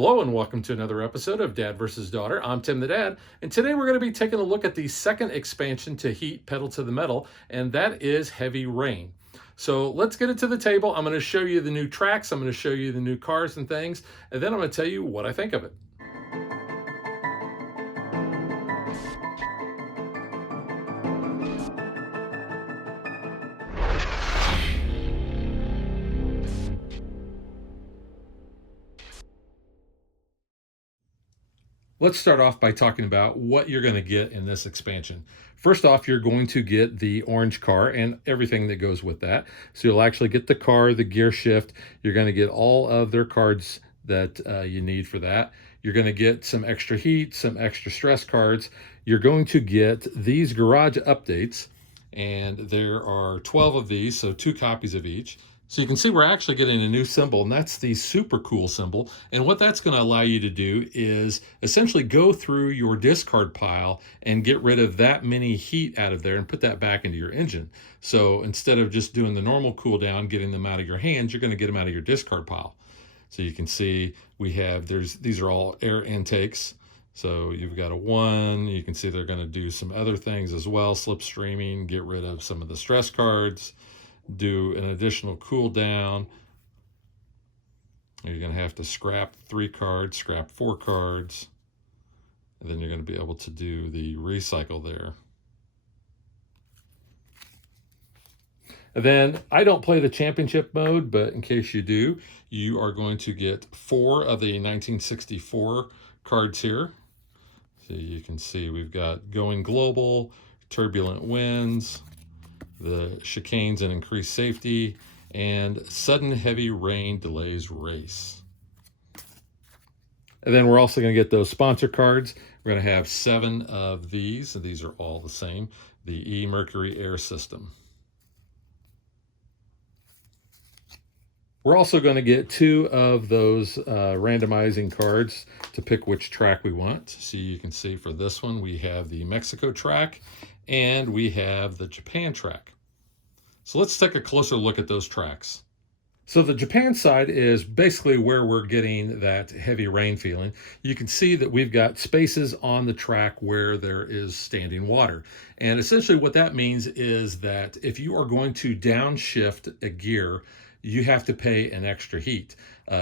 Hello and welcome to another episode of Dad versus Daughter. I'm Tim the Dad, and today we're going to be taking a look at the second expansion to Heat Pedal to the Metal, and that is Heavy Rain. So let's get it to the table. I'm going to show you the new tracks, I'm going to show you the new cars and things, and then I'm going to tell you what I think of it. Let's start off by talking about what you're going to get in this expansion. First off, you're going to get the orange car and everything that goes with that. So you'll actually get the car, the gear shift. You're going to get all of their cards that you need for that. You're going to get some extra heat, some extra stress cards. You're going to get these garage updates, and there are 12 of these, so 2 copies of each. So you can see we're actually getting a new symbol, and that's the super cool symbol. And what that's going to allow you to do is essentially go through your discard pile and get rid of that many heat out of there and put that back into your engine. So instead of just doing the normal cool down, getting them out of your hands, you're going to get them out of your discard pile. So you can see we have, these are all air intakes. So you've got a 1, you can see they're going to do some other things as well, slipstreaming, get rid of some of the stress cards, do an additional cool down. You're going to have to scrap 3 cards, scrap 4 cards, and then you're going to be able to do the recycle there. And then I don't play the championship mode, but in case you do, you are going to get 4 of the 1964 cards here. So you can see we've got Going Global, Turbulent Winds, the Chicanes and Increased Safety, and Sudden Heavy Rain Delays Race. And then we're also going to get those sponsor cards. We're going to have 7 of these, and these are all the same. The E-Mercury Air System. We're also going to get 2 of those randomizing cards to pick which track we want. So you can see for this one, we have the Mexico track and we have the Japan track. So let's take a closer look at those tracks. So the Japan side is basically where we're getting that heavy rain feeling. You can see that we've got spaces on the track where there is standing water. And essentially what that means is that if you are going to downshift a gear, you have to pay an extra heat.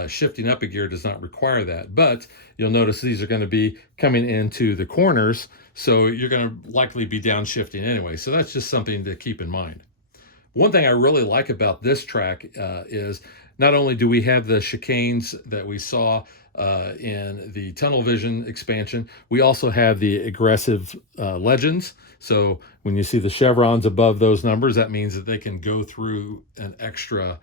Shifting up a gear does not require that, but you'll notice these are going to be coming into the corners, so you're going to likely be downshifting anyway. So that's just something to keep in mind. One thing I really like about this track is not only do we have the chicanes that we saw in the Tunnel Vision expansion, we also have the aggressive legends. So when you see the chevrons above those numbers, that means that they can go through an extra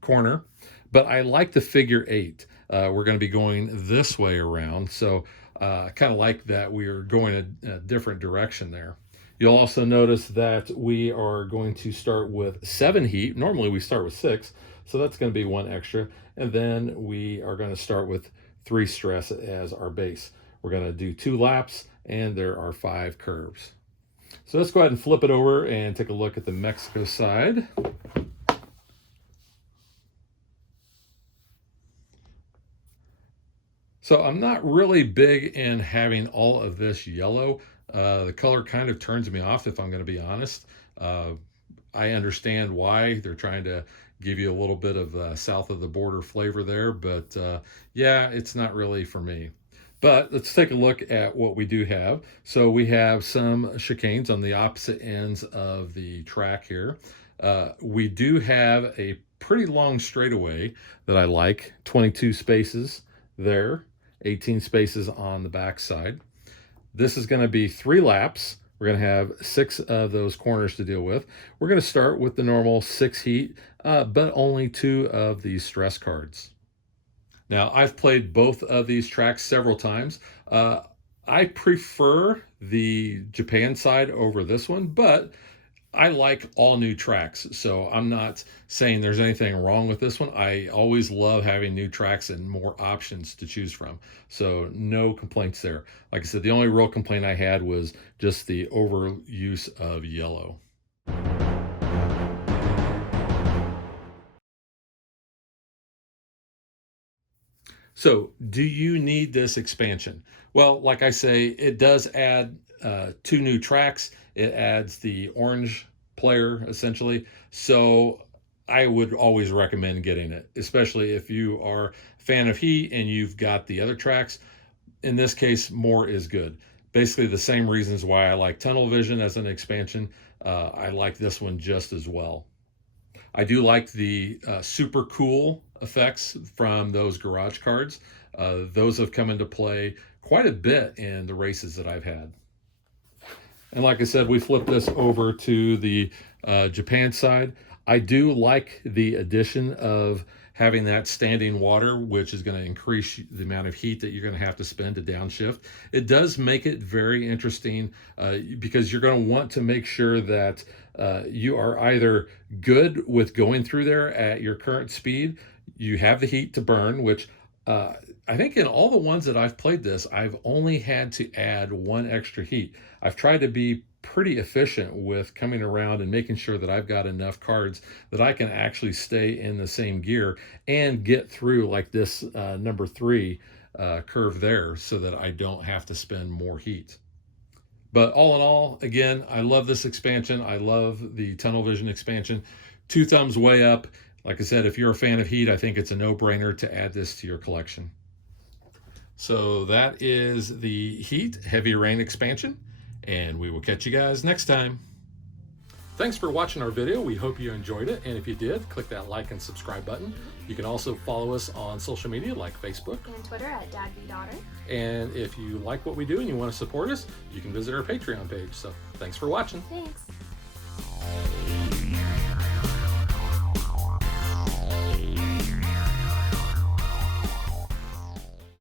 corner. But I like the figure 8. We're going to be going this way around, so I kind of like that we're going a different direction there. You'll also notice that we are going to start with 7 heat. Normally we start with 6, so that's going to be 1 extra. And then we are going to start with 3 stress as our base. We're going to do 2 laps, and there are 5 curves. So let's go ahead and flip it over and take a look at the Mexico side. So I'm not really big in having all of this yellow. The color kind of turns me off, if I'm going to be honest. I understand why they're trying to give you a little bit of south of the border flavor there, but yeah, it's not really for me. But let's take a look at what we do have. So we have some chicanes on the opposite ends of the track here. We do have a pretty long straightaway that I like, 22 spaces there, 18 spaces on the back side. This is going to be 3 laps. We're going to have 6 of those corners to deal with. We're going to start with the normal 6 heat, but only 2 of these stress cards. Now, I've played both of these tracks several times. I prefer the Japan side over this one, but I like all new tracks, so I'm not saying there's anything wrong with this one. I always love having new tracks and more options to choose from, so no complaints there. Like I said, the only real complaint I had was just the overuse of yellow. So, do you need this expansion? Well, like I say, it does add 2 new tracks. It adds the orange player essentially. So, I would always recommend getting it, especially if you are a fan of Heat and you've got the other tracks. In this case, more is good. Basically, the same reasons why I like Tunnel Vision as an expansion. I like this one just as well. I do like the super cool effects from those garage cards. Those have come into play quite a bit in the races that I've had. And like I said, we flipped this over to the Japan side. I do like the addition of having that standing water, which is going to increase the amount of heat that you're going to have to spend to downshift. It does make it very interesting because you're going to want to make sure that you are either good with going through there at your current speed, you have the heat to burn, which I think in all the ones that I've played this, I've only had to add 1 extra heat. I've tried to be pretty efficient with coming around and making sure that I've got enough cards that I can actually stay in the same gear and get through like this number 3 curve there so that I don't have to spend more heat. But all in all, again, I love this expansion. I love the Tunnel Vision expansion. 2 thumbs way up. Like I said, if you're a fan of Heat, I think it's a no-brainer to add this to your collection. So that is the Heat Heavy Rain expansion, and we will catch you guys next time. Thanks for watching our video. We hope you enjoyed it, and if you did, click that like and subscribe button. You can also follow us on social media like Facebook and Twitter at DadVDaughter. And if you like what we do and you want to support us, you can visit our Patreon page. So thanks for watching. Thanks.